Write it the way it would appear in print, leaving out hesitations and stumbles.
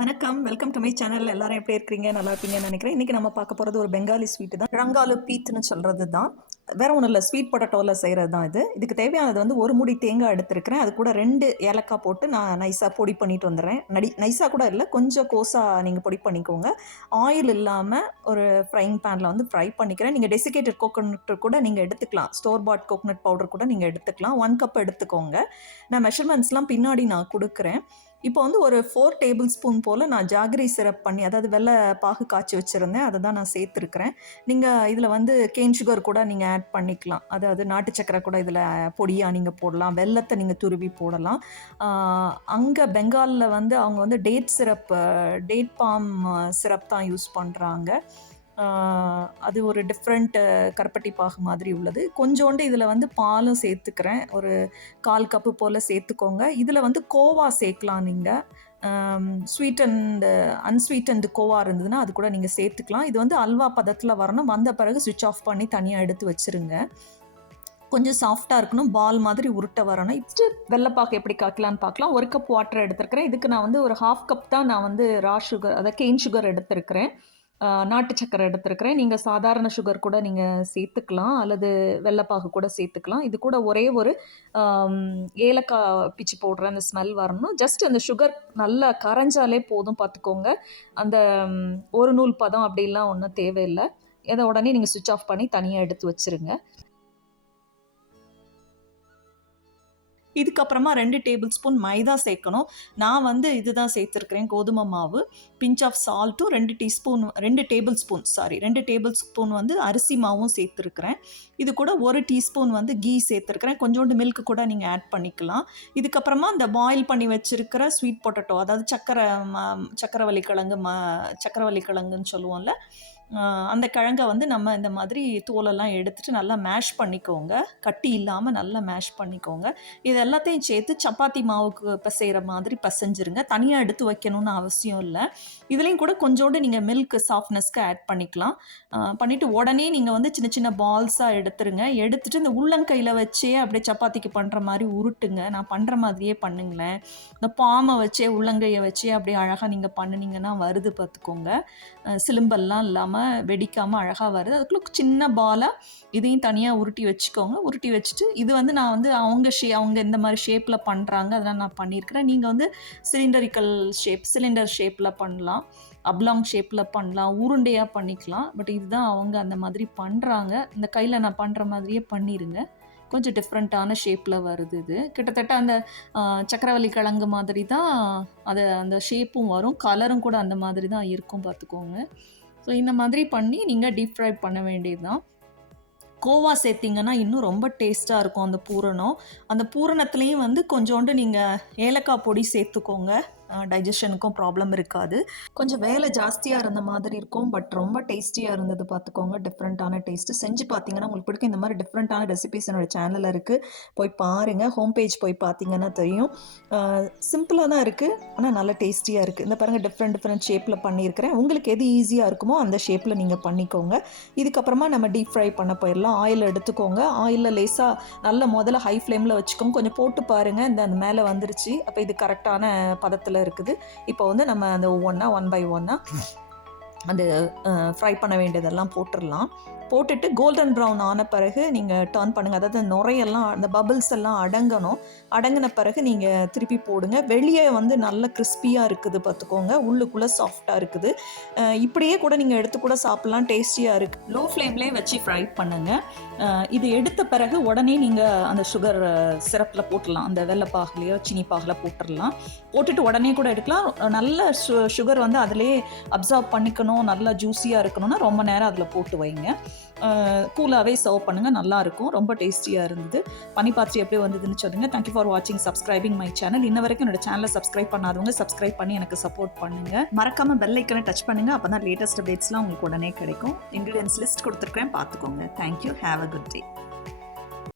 வணக்கம், welcome to my channel. எல்லாரும் எப்படி இருக்கிறீங்க? நல்லா இருப்பீங்கன்னு நினைக்கிறேன். இன்றைக்கி நம்ம பார்க்க போகிறது ஒரு பெங்காலி ஸ்வீட்டு தான். ரங்கா ஆலூ பீத்னு சொல்கிறது தான். வேறு ஒன்றும் இல்லை, ஸ்வீட் பொட்டேட்டோவில் செய்கிறது தான் இது. இதுக்கு தேவையானது வந்து ஒரு முடி தேங்காய் எடுத்துருக்கிறேன். அது கூட 2 ஏலக்காய் போட்டு நான் நைஸாக பொடி பண்ணிட்டு வந்துடுறேன். நைஸாக கூட இல்லை, கொஞ்சம் கோஸாக நீங்கள் பொடி பண்ணிக்கோங்க. ஆயில் இல்லாமல் ஒரு ஃப்ரைங் பேனில் வந்து ஃப்ரை பண்ணிக்கிறேன். நீங்கள் டெசிகேட்டட் கோகோனட் கூட நீங்கள் எடுத்துக்கலாம். ஸ்டோர் பாட் கோகோனட் பவுடர் கூட நீங்கள் எடுத்துக்கலாம். 1 கப் எடுத்துக்கோங்க. நான் மெஷர்மெண்ட்ஸ்லாம் பின்னாடி நான் கொடுக்குறேன். இப்போ வந்து ஒரு 4 டேபிள் ஸ்பூன் போல் நான் ஜாகரி சிரப் பண்ணி, அதாவது வெள்ளை பாகு காய்ச்சி வச்சுருந்தேன், அதை தான் நான் சேர்த்துருக்கிறேன். நீங்கள் இதில் வந்து கேன் சுகர் கூட நீங்கள் ஆட் பண்ணிக்கலாம். அதாவது நாட்டு சக்கரை கூட இதில் பொடியாக நீங்கள் போடலாம். வெல்லத்தை நீங்கள் துருவி போடலாம். அங்கே பெங்காலில் வந்து அவங்க வந்து டேட் பாம் சிரப் தான் யூஸ் பண்ணுறாங்க. அது ஒரு டிஃப்ரெண்ட் கருப்பட்டி பாகு மாதிரி உள்ளது. கொஞ்சோண்டு இதில் வந்து பாலும் சேர்த்துக்கிறேன். ஒரு 1/4 கப்பு போல் சேர்த்துக்கோங்க. இதில் வந்து கோவா சேர்க்கலாம். நீங்கள் ஸ்வீட் அண்ட் அன்ஸ்வீட்டன்டு கோவா இருந்ததுன்னா அது கூட நீங்கள் சேர்த்துக்கலாம். இது வந்து அல்வா பதத்தில் வரணும். வந்த பிறகு சுவிட்ச் ஆஃப் பண்ணி தனியாக எடுத்து வச்சுருங்க. கொஞ்சம் சாஃப்டாக இருக்கணும், பால் மாதிரி உருட்ட வரணும். இப்போ வெள்ளைப்பாக்கு எப்படி காய்க்கலான்னு பார்க்கலாம். 1 கப் வாட்டர் எடுத்துருக்கிறேன். இதுக்கு நான் வந்து ஒரு 1/2 கப் தான் நான் வந்து ரா சுகர், அதாவது கேன் சுகர் எடுத்துருக்கிறேன். நாட்டு சக்கரை எடுத்துருக்கிறேன். நீங்கள் சாதாரண சுகர் கூட நீங்கள் சேர்த்துக்கலாம், அல்லது வெள்ளைப்பாகு கூட சேர்த்துக்கலாம். இது கூட ஒரே ஒரு ஏலக்காய் பிச்சு போடுற அந்த ஸ்மெல் வரணும். ஜஸ்ட் அந்த சுகர் நல்லா கரைஞ்சாலே போதும், பார்த்துக்கோங்க. அந்த ஒரு நூல் பதம் அப்படிலாம் ஒன்றும் தேவையில்லை. இதை உடனே நீங்கள் சுவிட்ச் ஆஃப் பண்ணி தனியாக எடுத்து வச்சுருங்க. இதுக்கப்புறமா 2 டேபிள் ஸ்பூன் மைதா சேர்க்கணும். நான் வந்து இதுதான் சேர்த்துருக்கிறேன், கோதுமை மாவு. பிஞ்ச் ஆஃப் சால்ட்டும் 2 டேபிள் ஸ்பூன் வந்து அரிசி மாவும் சேர்த்துருக்கிறேன். இது கூட 1 டீஸ்பூன் வந்து கீ சேர்த்துருக்கிறேன். கொஞ்சோண்டு மில்க் கூட நீங்கள் ஆட் பண்ணிக்கலாம். இதுக்கப்புறமா இந்த பாயில் பண்ணி வச்சுருக்கிற ஸ்வீட் பொட்டேட்டோ, அதாவது சக்கரவள்ளிக்கிழங்குன்னு சொல்லுவோம்ல, அந்த கிழங்கை வந்து நம்ம இந்த மாதிரி தோலெல்லாம் எடுத்துகிட்டு நல்லா மேஷ் பண்ணிக்கோங்க. கட்டி இல்லாமல் நல்லா மேஷ் பண்ணிக்கோங்க. இது எல்லாத்தையும் சேர்த்து சப்பாத்தி மாவுக்கு பிசைகிற மாதிரி பிசைஞ்சிருங்க. தனியாக எடுத்து வைக்கணும்னு அவசியம் இல்லை. இதுலேயும் கூட கொஞ்சோண்டு நீங்கள் மில்க் சாஃப்ட்னஸ்க்கு ஆட் பண்ணிக்கலாம். பண்ணிவிட்டு உடனே நீங்கள் வந்து சின்ன சின்ன பால்ஸாக எடுத்துருங்க. எடுத்துகிட்டு இந்த உள்ளங்கையில் வச்சே அப்படியே சப்பாத்திக்கு பண்ணுற மாதிரி உருட்டுங்க. நான் பண்ணுற மாதிரியே பண்ணுங்களேன். இந்த பாமை வச்சே உள்ளங்கையை வச்சே அப்படியே அழகாக நீங்கள் பண்ணினீங்கன்னா வருது, பார்த்துக்கோங்க. சிலும்பெல்லாம் இல்லாமல் வெடிக்காமல் அழகாக வருது. அதுக்குள்ளே சின்ன பாலாக இதையும் தனியாக உருட்டி வச்சுக்கோங்க. உருட்டி வச்சுட்டு இது வந்து நான் வந்து அவங்க இந்த மாதிரி ஷேப்பில் பண்ணுறாங்க, அதெல்லாம் நான் பண்ணியிருக்கிறேன். நீங்கள் வந்து சிலிண்டர் ஷேப்பில் பண்ணலாம், அப்லாங் ஷேப்பில் பண்ணலாம், உருண்டையாக பண்ணிக்கலாம். பட் இதுதான் அவங்க அந்த மாதிரி பண்ணுறாங்க. இந்த கையில் நான் பண்ணுற மாதிரியே பண்ணிடுங்க. கொஞ்சம் டிஃப்ரெண்ட்டான ஷேப்பில் வருது. இது கிட்டத்தட்ட அந்த சக்கரவள்ளி கிழங்கு மாதிரி தான் அந்த ஷேப்பும் வரும், கலரும் கூட அந்த மாதிரி தான் இருக்கும், பார்த்துக்கோங்க. ஸோ இந்த மாதிரி பண்ணி நீங்கள் டீப் ஃப்ரை பண்ண வேண்டியது தான். கோவா சேர்த்திங்கன்னா இன்னும் ரொம்ப டேஸ்ட்டாக இருக்கும் அந்த பூரணத்துலேயும் வந்து கொஞ்சோண்டு நீங்கள் ஏலக்காய் பொடி சேர்த்துக்கோங்க. டைஜஷனுக்கும் ப்ராப்ளம் இருக்காது. கொஞ்சம் வேலை ஜாஸ்தியாக இருந்த மாதிரி இருக்கும், பட் ரொம்ப டேஸ்டியாக இருந்தது, பார்த்துக்கோங்க. டிஃப்ரெண்ட்டான டேஸ்ட்டு. செஞ்சு பார்த்தீங்கன்னா உங்களுக்கு பிடிக்கும். இந்த மாதிரி டிஃப்ரெண்ட்டான ரெசிபிஸ் என்னோடய சேனலில் இருக்குது, போய் பாருங்கள். ஹோம் பேஜ் போய் பார்த்தீங்கன்னா தெரியும். சிம்பிளாக தான் இருக்குது, ஆனால் நல்லா டேஸ்டியாக இருக்குது. இந்த பாருங்கள், டிஃப்ரெண்ட் ஷேப்பில் பண்ணியிருக்கிறேன். உங்களுக்கு எது ஈஸியாக இருக்குமோ அந்த ஷேப்பில் நீங்கள் பண்ணிக்கோங்க. இதுக்கப்புறமா நம்ம டீப் ஃப்ரை பண்ண போயிடலாம். ஆயில் எடுத்துக்கோங்க. ஆயிலில் லேசாக நல்லா முதல்ல ஹை ஃப்ளேமில் வச்சுக்கோங்க. கொஞ்சம் போட்டு பாருங்கள், அந்த மேலே வந்துருச்சு. அப்போ இது கரெக்டான பதத்தில் இருக்குது. இப்போ வந்து நம்ம அந்த ஒன் பை ஒன்னா அந்த ஃப்ரை பண்ண வேண்டியதெல்லாம் போட்டுடலாம். போட்டுட்டு கோல்டன் ப்ரௌன் ஆன பிறகு நீங்கள் டர்ன் பண்ணுங்கள். அதாவது நுரையெல்லாம், அந்த பபிள்ஸ் எல்லாம் அடங்கின பிறகு நீங்கள் திருப்பி போடுங்க. வெளியே வந்து நல்ல கிறிஸ்பியாக இருக்குது, பார்த்துக்கோங்க. உள்ளுக்குள்ளே சாஃப்டாக இருக்குது. இப்படியே கூட நீங்கள் எடுத்து கூட சாப்பிட்லாம், டேஸ்டியாக இருக்குது. லோ ஃப்ளேம்லேயே வச்சு ஃப்ரை பண்ணுங்கள். இது எடுத்த பிறகு உடனே நீங்கள் அந்த சுகர் சிரப்பில் போட்டுடலாம். அந்த வெள்ளைப்பாகுலையோ சீனி பாகில் போட்டுடலாம். போட்டுட்டு உடனே கூட எடுக்கலாம். நல்ல சுகர் வந்து அதிலே அப்சர்வ் பண்ணிக்கணும், நல்லா ஜூஸியாக இருக்கணும்னா ரொம்ப நேரம் அதில் போட்டு வைங்க. கூலாகவே சர்வ் பண்ணுங்கள், நல்லாயிருக்கும். ரொம்ப டேஸ்டியாக இருந்தது. பண்ணி பார்த்துட்டு எப்படி வந்ததுன்னு சொல்லுங்கள். தேங்க்யூ ஃபார் வாட்சிங், சப்ஸ்கிரைபிங் மை சேனல். இன்ன வரைக்கும் என்னோட சேனலை சப்ஸ்கிரைப் பண்ணாதவங்க சப்ஸ்கிரைப் பண்ணி எனக்கு சப்போர்ட் பண்ணுங்கள். மறக்காமல் பெல் ஐக்கனை டச் பண்ணுங்கள். அப்போ தான் லேட்டஸ்ட் அப்டேட்ஸ்லாம் உங்களுக்கு உடனே கிடைக்கும். இன்க்ரீடியன்ஸ் லிஸ்ட் கொடுத்துருக்கேன், பார்த்துக்கோங்க. Thank you. Have a good day.